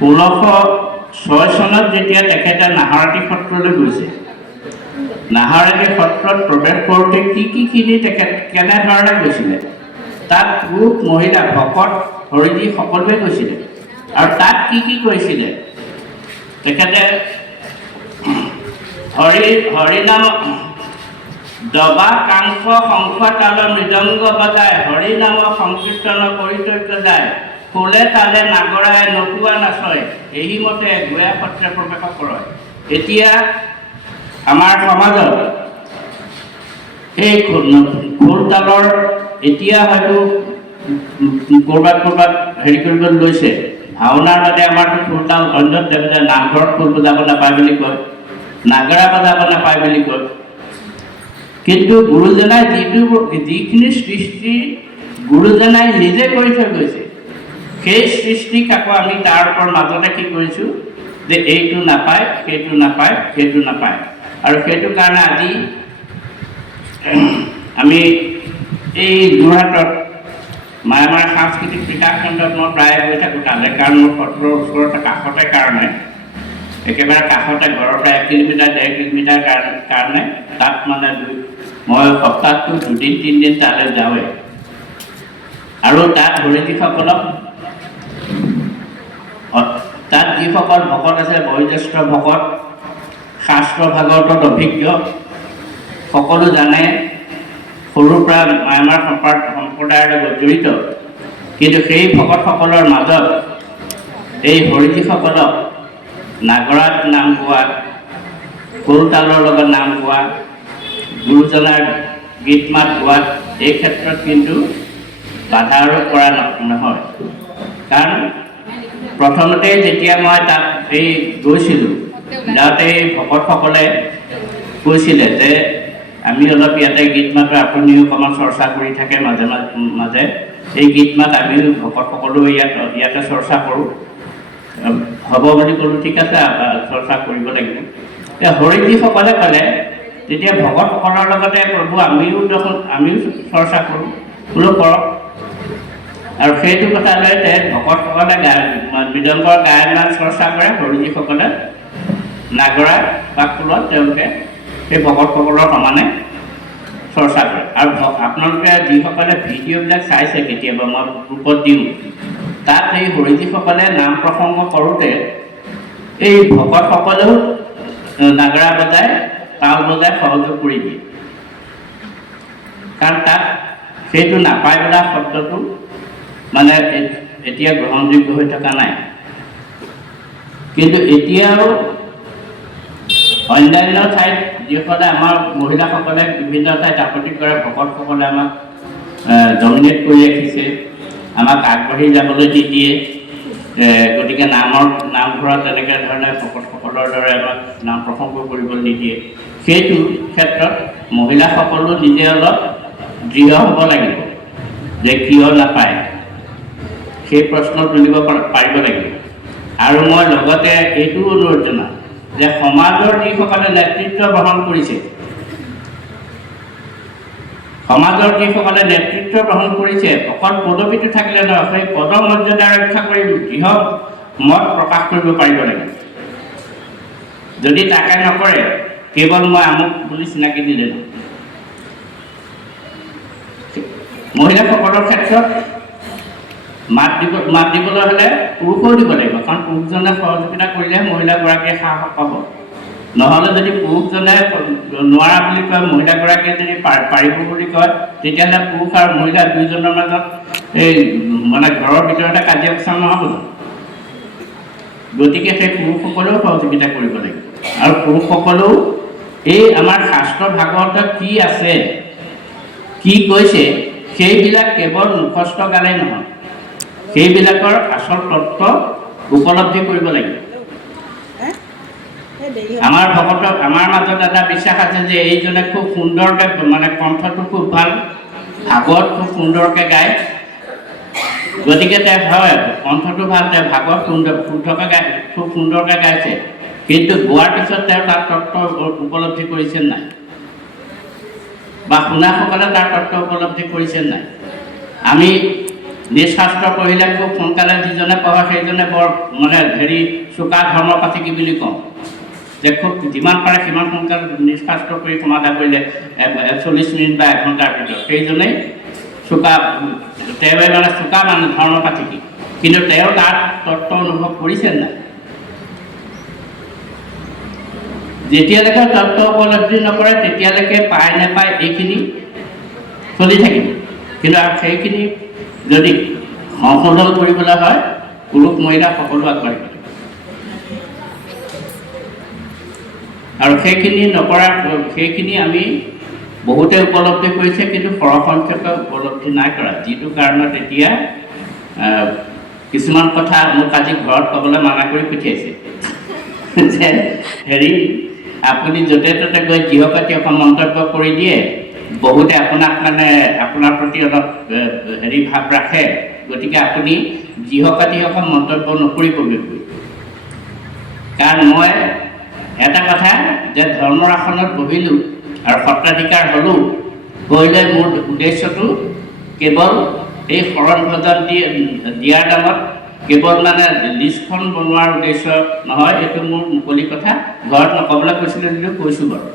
1606 চনত যেতিয়া তেখেতে নাহৰতি সত্ৰলৈ গৈছে, নাহৰতি সত্ৰত প্ৰৱেশ কৰোঁতে কিখিনি তেখেত কেনেধৰণে গৈছিলে, তাত পুৰুষ মহিলা ভকত হৰিজী সকলোৱে গৈছিলে। আৰু তাত কি কৰিছিলে, তেখেতে হৰিনাম দবা কাংস শংখ তাল মৃদংগ বজায়, হৰিনাম সংকীৰ্তন কৰিতব্য যায়, খোলে তালে নাগৰাই নতুৱা নাচয়, এহিমতে গোৱা সত্ৰে প্ৰৱেশ কৰে। এতিয়া আমাৰ সমাজত এই খোল তালৰ এতিয়া হয়তো ক'ৰবাত হেৰি কৰিবলৈ লৈছে। ভাওনাৰ বাদে আমাৰতো খোল তাল অন্য নামঘৰত খোল বজাব নাপায় বুলি কয়, নাগৰা বজাব নাপায় বুলি কয়। কিন্তু গুৰুজনাই যিখিনি সৃষ্টি গুৰুজনাই নিজে কৰি থৈ গৈছে, সেই সৃষ্টিক আকৌ আমি তাৰ ওপৰত মাজতে কি কৰিছোঁ যে এইটো নাপায়, সেইটো নাপায়, সেইটো নাপায়। আৰু সেইটো কাৰণে আজি আমি এই যোৰহাটত মায়ামাৰ সাংস্কৃতিক বিকাশ কেন্দ্ৰত মই প্ৰায় গৈ থাকোঁ তালৈ, কাৰণ মোৰ সত্ৰৰ ওচৰতে কাষতে কাৰণে, একেবাৰে কাষতে ঘৰৰ পৰা 1 কিলোমিটাৰ 1.5 কিলোমিটাৰ কাৰণে তাত মানে মই সপ্তাহটো 2-3 দিন তালৈ যাওঁৱে। আৰু তাত হৰিজীসকলক, তাত যিসকল ভকত আছে, বয়োজ্যেষ্ঠ ভকত, শাস্ত্ৰ ভাগৱতত অভিজ্ঞ, সকলো জানে, সৰুৰ পৰা মায়ামাৰ সম্প্ৰদায়ৰ লগত জড়িত। কিন্তু সেই ভকতসকলৰ মাজত এই হৰিজীসকলক নাগৰাত নাম গোৱা, খোল তালৰ লগত নাম গোৱা, গুৰুজনাৰ গীত মাত গোৱাত এই ক্ষেত্ৰত কিন্তু বাধা আৰোপ কৰা নহয়। কাৰণ প্ৰথমতে যেতিয়া মই তাত গৈছিলোঁ, যাওঁতে এই ভকতসকলে কৈছিলে যে আমি অলপ ইয়াতে গীত মাতৰ, আপুনিও অকণমান চৰ্চা কৰি থাকে মাজে মাজে, এই গীত মাত আমিও ভকতসকলেও ইয়াতে চৰ্চা কৰোঁ, হ'ব বুলি ক'লোঁ। ঠিক আছে, চৰ্চা কৰিব লাগিব। হৰিজীসকলে ক'লে তেতিয়া ভকতসকলৰ লগতে প্ৰভু আমিও চৰ্চা কৰোঁ, বোলো কৰক। আৰু সেইটো কথা লৈ ভকতসকলে মৃদংগৰ গায়ন নাম চৰ্চা কৰে, হৰিজীসকলে নাগৰা বা খোলত তেওঁলোকে সেই ভকতসকলৰ সমানে চৰ্চা কৰে। আৰু আপোনালোকে যিসকলে ভিডিঅ'বিলাক চাইছে, কেতিয়াবা মই গ্ৰুপত দিওঁ, তাত এই হৰিজীসকলে নাম প্ৰসংগ কৰোঁতে এই ভকতসকলেও নাগৰা বজাই, তাল বজাই সহযোগ কৰি দিয়ে। কাৰণ তাত সেইটো নাপায় বোলা শব্দটো মানে এতিয়া গ্ৰহণযোগ্য হৈ থকা নাই। কিন্তু এতিয়াও অন্যান্য ঠাইত যিসকলে আমাৰ মহিলাসকলে বিভিন্ন ঠাইত আপত্তি কৰে, ভকতসকলে আমাক ডমিনেট কৰি ৰাখিছে, আমাক আগবাঢ়ি যাবলৈ নিদিয়ে। গতিকে নামঘৰত তেনেকৈ ধৰণে ভকতসকলৰ দৰে আমাক নাম প্ৰসংগ কৰিবলৈ নিদিয়ে। সেইটো ক্ষেত্ৰত মহিলাসকলো নিজে অলপ দৃঢ় হ'ব লাগিব যে কিয় নাপায়, সেই প্ৰশ্ন তুলিব পাৰিব লাগিব। আৰু মই লগতে এইটো অনুৰোধ জনাওঁ যে সমাজৰ যিসকলে নেতৃত্ব গ্ৰহণ কৰিছে, অকল পদবীটো থাকিলে নহয়, সেই পদ মৰ্যাদা ৰক্ষা কৰি দৃঢ় মত প্ৰকাশ কৰিব পাৰিব লাগে। যদি তাকে নকৰে, কেৱল মই আমুক বুলি চিনাকি দিলে নহয়। মহিলাসকলৰ ক্ষেত্ৰত মাত দিবলৈ হ'লে পুৰুষেও দিব লাগিব, কাৰণ পুৰুষজনে সহযোগিতা কৰিলেহে মহিলাগৰাকীয়ে সাহস পাব। নহ'লে যদি পুৰুষজনে নোৱাৰা বুলি কয়, মহিলাগৰাকীয়ে যদি পাৰিব বুলি কয়, তেতিয়াহ'লে পুৰুষ আৰু মহিলা দুয়োজনৰ মাজত এই মানে ঘৰৰ ভিতৰতে কাজিয়া পেচাল নহ'ব। গতিকে সেই পুৰুষসকলেও সহযোগিতা কৰিব লাগিব। আৰু পুৰুষসকলেও এই আমাৰ শাস্ত্ৰ ভাগৱতত কি আছে, কি কৈছে, সেইবিলাক কেৱল মুখস্থ গালেই নহয়, সেইবিলাকৰ আচল তত্ত্ব উপলব্ধি কৰিব লাগিব। আমাৰ মাজত এটা বিশ্বাস আছে যে এইজনে খুব সুন্দৰকৈ মানে কণ্ঠটো খুব ভাল, ভাগৱত খুব সুন্দৰকৈ গায়। গতিকে তেওঁ হয় কণ্ঠটো ভাল, তেওঁ ভাগৱত খুব সুন্দৰকৈ গাইছে, কিন্তু গোৱাৰ পিছত তেওঁ তাৰ তত্ত্ব উপলব্ধি কৰিছে নাই, বা শুনাসকলে তাৰ তত্ত্ব উপলব্ধি কৰিছে নাই। আমি নিজ শাস্ত্ৰ পঢ়িলে খুব সোনকালে যিজনে পঢ়ে সেইজনে বৰ মানে হেৰি চোকা ধৰ্ম পাতিকি বুলি কওঁ যে খুব যিমান পাৰে সিমান সোনকালে নিজ শাস্ত্ৰ কৰি সমাধা কৰিলে 40 মিনিট বা 1 ঘণ্টাৰ ভিতৰত সেইজনেই চোকা তেওঁৱে মানে চোকা মানে ধৰ্ম পাতিকি কিন্তু তেওঁ তাত তত্ত্ব অনুভৱ কৰিছে নাই যেতিয়ালৈকে তত্ত্ব উপলব্ধি নকৰে তেতিয়ালৈকে পায় নাপায় এইখিনি চলি থাকিব কিন্তু আৰু সেইখিনি যদি সংশোধন কৰিবলৈ হয় পুৰুষ মহিলা সকলো আগবাঢ়িব আৰু সেইখিনি নকৰা সেইখিনি আমি বহুতে উপলব্ধি কৰিছে কিন্তু সৰহসংখ্যকে উপলব্ধি নাই কৰা যিটো কাৰণত এতিয়া কিছুমান কথা মোক আজি ঘৰত ক'বলৈ মানা কৰি পঠিয়াইছে যে হেৰি আপুনি য'তে ত'তে গৈ গৃহপাতি এখন মন্তব্য কৰি দিয়ে বহুতে আপোনাক মানে আপোনাৰ প্ৰতি অলপ হেৰি ভাৱ ৰাখে গতিকে আপুনি গৃহপাতি এখন মন্তব্য নকৰিবগৈ কাৰণ মই এটা কথা যে ধৰ্মৰ আসনত বহিলোঁ আৰু সত্ৰাধিকাৰ হ'লোঁ গৈ মোৰ উদ্দেশ্যটো কেৱল এই শৰণ ভজন দিয়াৰ নামত কেৱল মানে লিষ্টখন বনোৱাৰ উদ্দেশ্য নহয় এইটো মোৰ মুকলি কথা ঘৰত নক'বলৈ কৈছিলোঁ যদিও কৈছোঁ বাৰু